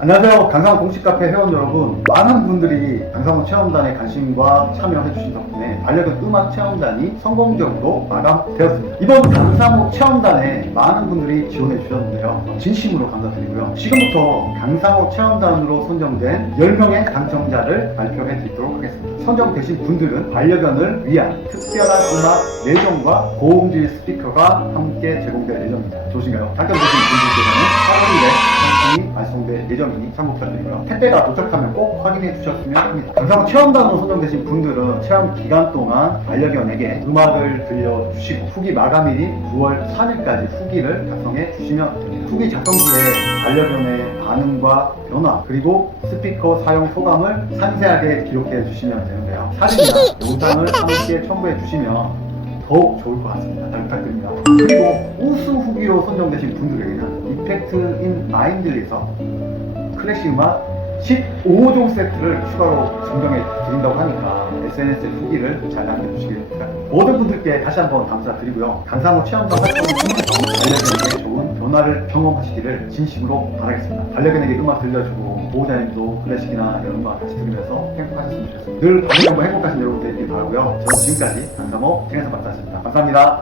안녕하세요. 강상호 공식 카페 회원 여러분. 많은 분들이 강상호 체험단에 관심과 참여해주신 덕분에 반려견 음악 체험단이 성공적으로 마감되었습니다. 이번 강상호 체험단에 많은 분들이 지원해 주셨는데요. 진심으로 감사드리고요. 지금부터 강상호 체험단으로 선정된 10명의 당첨자를 발표해 드리도록 하겠습니다. 선정되신 분들은 반려견을 위한 특별한 음악 내정과 고음질 스피커가 함께 제공될 예정입니다. 좋으신가요? 당첨되신 분들께서는 4월 1일 상품이 발송될 예정이니 부탁드리고요. 택배가 도착하면 꼭 확인해 주셨으면 합니다. 강사모 체험단으로 선정되신 분들은 체험 기간 동안 반려견에게 음악을 들려주시고 후기 마감일인 9월 3일까지 후기를 작성해 주시면 됩니다. 후기 작성 시에 반려견의 반응과 변화 그리고 스피커 사용 소감을 상세하게 기록해 주시면 되는데요. 사진이나 영상을 함께 첨부해 주시면 더욱 좋을 것 같습니다. 잘 부탁드립니다. 그리고 우수 후기로 선정되신 분들에게는 이펙트 인 마인드에서 클래식 음악 15종 세트를 추가로 증정해 드린다고 하니까 SNS에 후기를 잘 남겨주시길 부탁드립니다. 모든 분들께 다시 한번 감사드리고요. 강사모 체험단 활동을 통해서 반려견에게 좋은 변화를 경험하시기를 진심으로 바라겠습니다. 반려견에게 음악 들려주고 보호자님도 클래식이나 이런 음악 같이 들으면서 행복하셨으면 좋겠습니다. 늘 반려견과 행복하신 여러분 되길 바라고요. 저는 지금까지 강사모 생에서 박사였습니다. 감사합니다.